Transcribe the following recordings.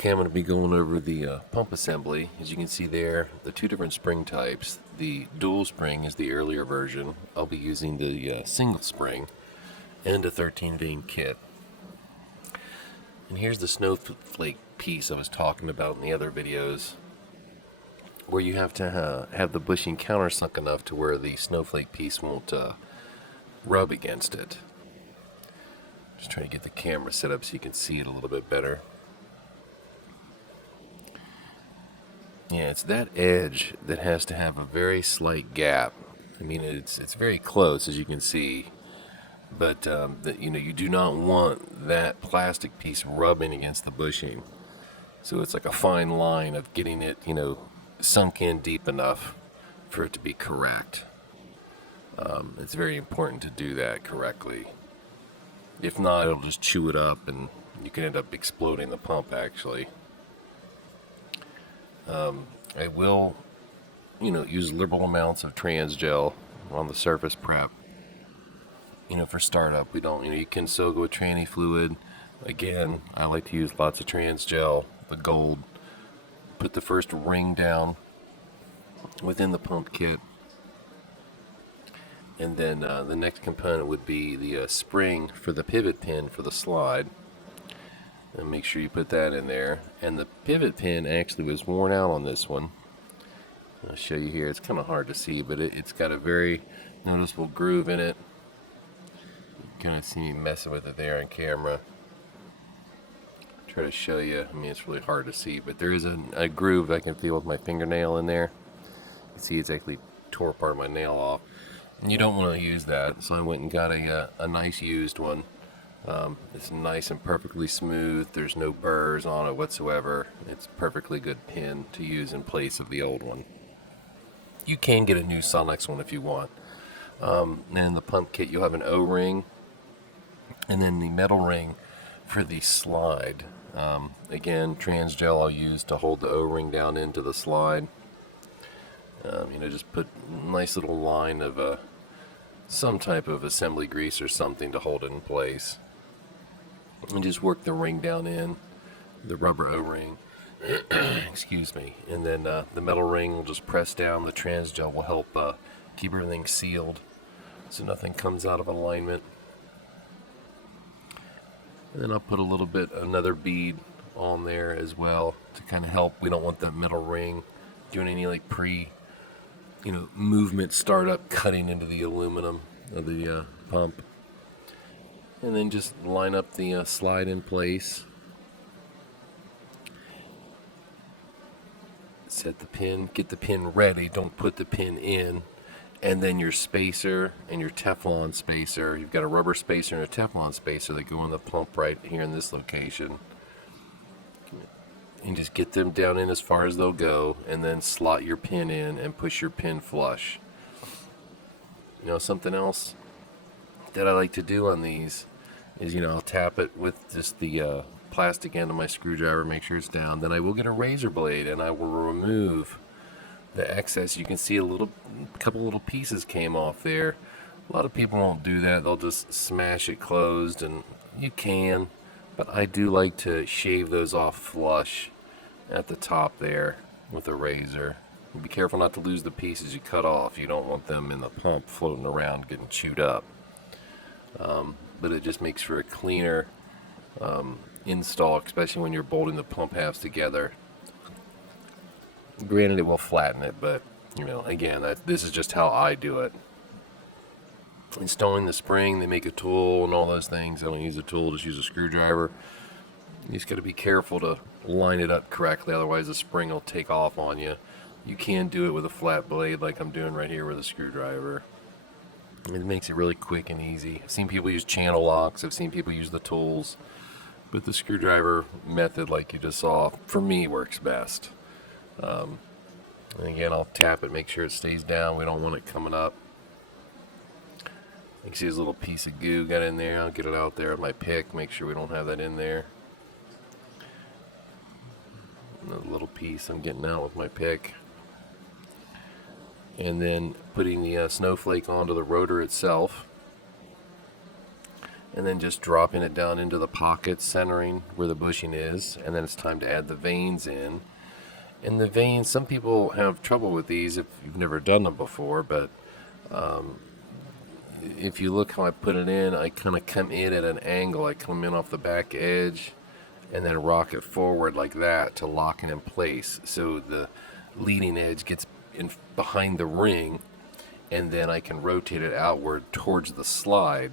Okay, I'm going to be going over the pump assembly. As you can see there, the two different spring types. The dual spring is the earlier version. I'll be using the single spring and a 13 vein kit. And here's the snowflake piece I was talking about in the other videos, where you have to have the bushing countersunk enough to where the snowflake piece won't rub against it. Just trying to get the camera set up so you can see it a little bit better. Yeah, it's that edge that has to have a very slight gap. I mean, it's very close, as you can see, but you do not want that plastic piece rubbing against the bushing. So it's like a fine line of getting it, sunk in deep enough for it to be correct. It's very important to do that correctly. If not, it'll just chew it up, and you can end up exploding the pump, actually. I will, use liberal amounts of Transgel on the surface prep. For startup, we don't, you can still go with tranny fluid. Again, I like to use lots of Transgel, the gold. Put the first ring down within the pump kit. And then the next component would be the spring for the pivot pin for the slide. And make sure you put that in there. And the pivot pin actually was worn out on this one. I'll show you here. It's kind of hard to see, but it's got a very noticeable groove in it. You can kind of see me messing with it there on camera. Try to show you. I mean, it's really hard to see, but there is a groove I can feel with my fingernail in there. You can see it's actually tore part of my nail off. And you don't want to use that, so I went and got a nice used one. It's nice and perfectly smooth. There's no burrs on it whatsoever. It's a perfectly good pin to use in place of the old one. You can get a new Sonex one if you want. And in the pump kit, you'll have an O-ring and then the metal ring for the slide. Again, Transgel I'll use to hold the O-ring down into the slide. Just put a nice little line of some type of assembly grease or something to hold it in place. And just work the ring down in, the rubber O-ring. Excuse me. And then the metal ring will just press down. The Transgel will help keep everything sealed so nothing comes out of alignment. And then I'll put another bead on there as well to kind of help. We don't want that metal ring doing any movement startup cutting into the aluminum of the pump. And then just line up the slide in place. Set the pin, get the pin ready, don't put the pin in. And then your spacer and your Teflon spacer. You've got a rubber spacer and a Teflon spacer that go in the pump right here in this location. And just get them down in as far as they'll go, and then slot your pin in and push your pin flush. Something else that I like to do on these is, I'll tap it with just the plastic end of my screwdriver, make sure it's down. Then I will get a razor blade and I will remove the excess. You can see a couple little pieces came off there. A lot of people won't do that. They'll just smash it closed, and you can, but I do like to shave those off flush at the top there with a razor. Be careful not to lose the pieces you cut off. You don't want them in the pump floating around getting chewed up. But it just makes for a cleaner install, especially when you're bolting the pump halves together. Granted, it will flatten it, but again, this is just how I do it. Installing the spring, they make a tool and all those things. I don't use a tool, just use a screwdriver. You just got to be careful to line it up correctly, otherwise the spring will take off on you. You can do it with a flat blade like I'm doing right here with a screwdriver. It makes it really quick and easy. I've seen people use channel locks, I've seen people use the tools, but the screwdriver method, like you just saw, for me works best. And again, I'll tap it, make sure it stays down. We don't want it coming up. You can see this little piece of goo got in there. I'll get it out there with my pick, make sure we don't have that in there. Another little piece I'm getting out with my pick. And then putting the snowflake onto the rotor itself. and then just dropping it down into the pocket, centering where the bushing is, and then it's time to add the vanes in. And the vanes, some people have trouble with these if you've never done them before, but if you look how I put it in, I kind of come in at an angle. I come in off the back edge and then rock it forward like that to lock it in place. So the leading edge gets in behind the ring, and then I can rotate it outward towards the slide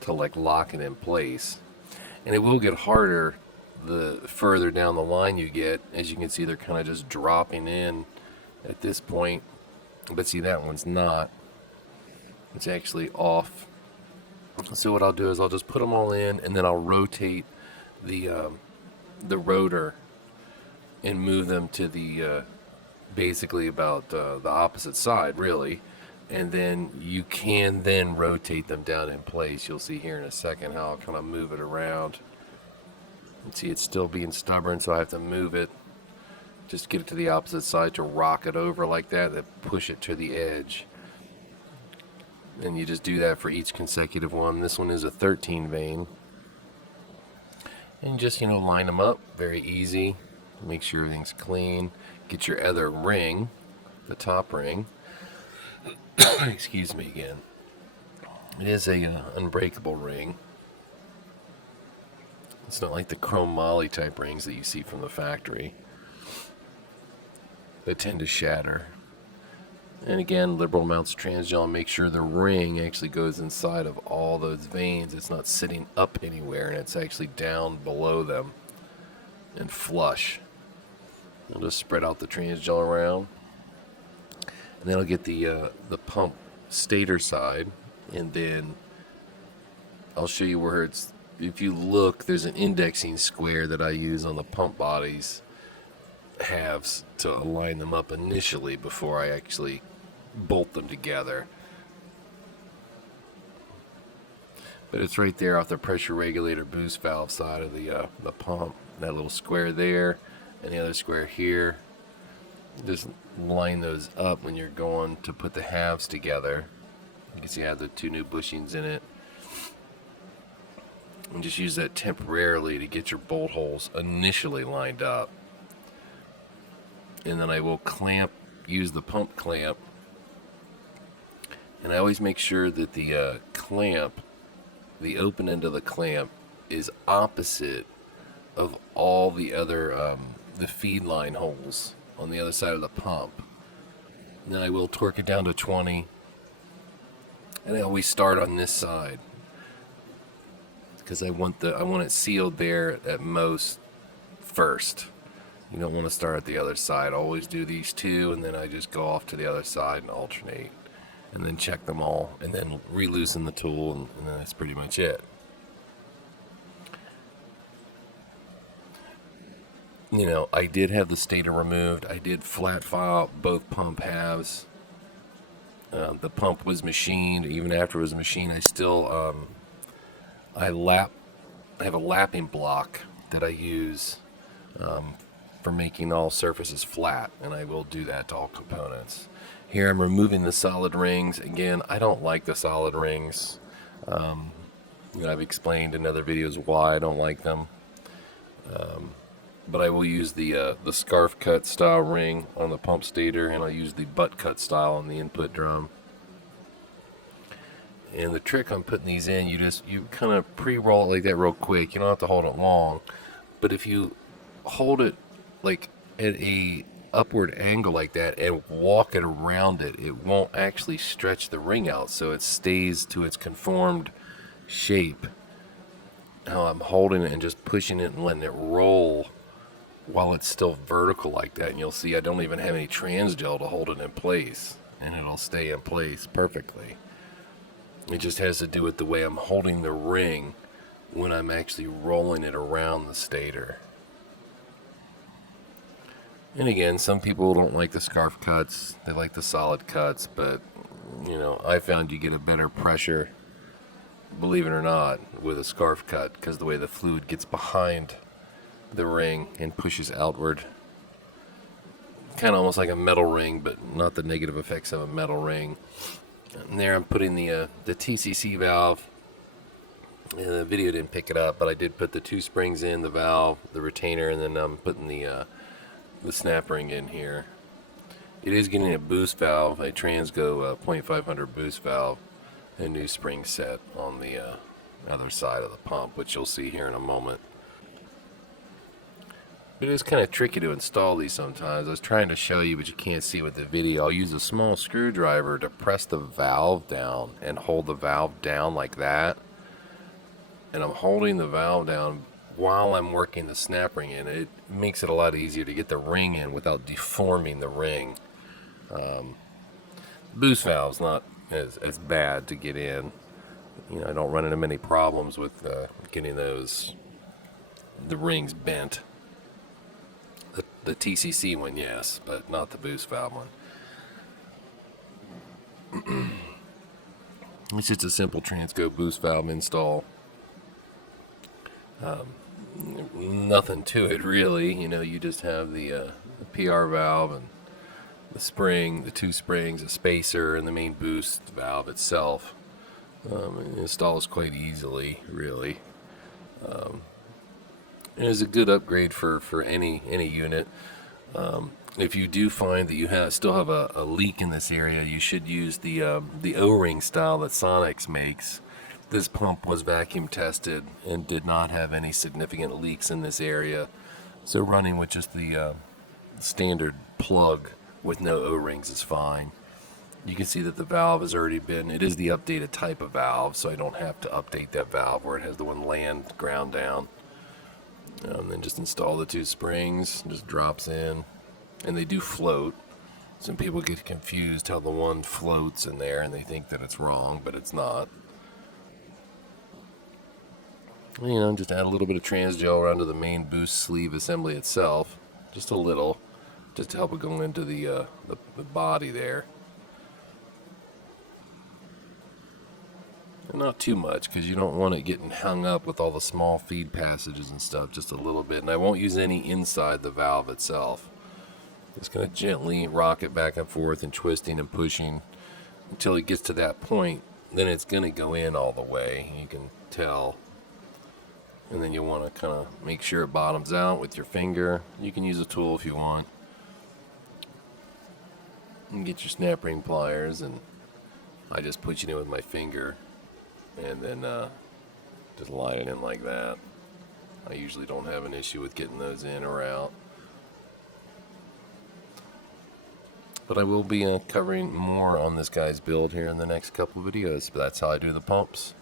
to like lock it in place. And it will get harder the further down the line you get. As you can see, they're kind of just dropping in at this point. But see, that one's not. It's actually off. So what I'll do is I'll just put them all in, and then I'll rotate the rotor and move them to the basically about the opposite side, really. And then you can then rotate them down in place. You'll see here in a second how I'll kind of move it around. And see, it's still being stubborn, so I have to move it. Just get it to the opposite side to rock it over like that, then push it to the edge. And you just do that for each consecutive one. This one is a 13 vane. And just, line them up. Very easy. Make sure everything's clean. Get your other ring, the top ring. Excuse me again. It is a unbreakable ring. It's not like the chrome moly type rings that you see from the factory. They tend to shatter. And again, liberal amounts of transgel, make sure the ring actually goes inside of all those veins. It's not sitting up anywhere, and it's actually down below them and flush. I'll just spread out the transgel around. And then I'll get the pump stator side, and then I'll show you where it's, if you look, there's an indexing square that I use on the pump bodies halves to align them up initially before I actually bolt them together. But it's right there off the pressure regulator boost valve side of the pump. That little square there and the other square here. Just line those up when you're going to put the halves together. You can see I have the two new bushings in it. And just use that temporarily to get your bolt holes initially lined up. And then I will use the pump clamp. And I always make sure that the clamp, the open end of the clamp, is opposite of all the other, the feed line holes on the other side of the pump. And then I will torque it down to 20. And I always start on this side, because I want it sealed there at most first. You don't want to start at the other side. Always do these two, and then I just go off to the other side and alternate. And then check them all, and then re-loosen the tool, and then that's pretty much it. I did have the stator removed. I did flat file both pump halves. The pump was machined. Even after it was machined, I still I have a lapping block that I use for making all surfaces flat, and I will do that to all components. Here I'm removing the solid rings. Again, I don't like the solid rings. I've explained in other videos why I don't like them. But I will use the scarf cut style ring on the pump stator, and I'll use the butt cut style on the input drum. And the trick on putting these in, you kind of pre-roll it like that real quick. You don't have to hold it long. But if you hold it like at a upward angle like that and walk it around it, it won't actually stretch the ring out, so it stays to its conformed shape. Now I'm holding it and just pushing it and letting it roll while it's still vertical like that, and you'll see I don't even have any transgel to hold it in place, and it'll stay in place perfectly. It just has to do with the way I'm holding the ring when I'm actually rolling it around the stator. And again, some people don't like the scarf cuts, they like the solid cuts, but I found you get a better pressure, believe it or not, with a scarf cut, because the way the fluid gets behind the ring and pushes outward. Kind of almost like a metal ring, but not the negative effects of a metal ring. And there I'm putting the TCC valve And the video didn't pick it up, but I did put the 2 springs in, the valve, the retainer, and then I'm putting the snap ring in here. It is getting a boost valve, a Transgo 0.500 boost valve, a new spring set on the other side of the pump, which you'll see here in a moment. It is kind of tricky to install these sometimes. I was trying to show you, but you can't see with the video. I'll use a small screwdriver to press the valve down and hold the valve down like that. And I'm holding the valve down while I'm working the snap ring in. It makes it a lot easier to get the ring in without deforming the ring. Boost valve's not as bad to get in. You know, I don't run into many problems with getting the rings bent. The TCC one, yes, but not the boost valve one. It's just a simple Transgo boost valve install. Nothing to it really. You know, you just have the PR valve and the spring, the 2 springs, a spacer, and the main boost valve itself. It installs quite easily, really. It is a good upgrade for any unit. If you do find that you still have a leak in this area, you should use the O-ring style that Sonex makes. This pump was vacuum tested and did not have any significant leaks in this area. So running with just the standard plug with no O-rings is fine. You can see that the valve has already been, it is the updated type of valve, so I don't have to update that valve where it has the one land ground down. And then just install the 2 springs, just drops in, and they do float. Some people get confused how the one floats in there and they think that it's wrong, but it's not. You know, just add a little bit of Transgel around to the main boost sleeve assembly itself, just a little, just to help it go into the body there. And not too much, because you don't want it getting hung up with all the small feed passages and stuff, just a little bit. And I won't use any inside the valve itself. Just going to gently rock it back and forth and twisting and pushing until it gets to that point. Then it's going to go in all the way, you can tell. And then you want to kind of make sure it bottoms out with your finger. You can use a tool if you want. And get your snap ring pliers, and I just push it in with my finger. And then just line it in like that. I usually don't have an issue with getting those in or out. But I will be covering more on this guy's build here in the next couple of videos. But that's how I do the pumps.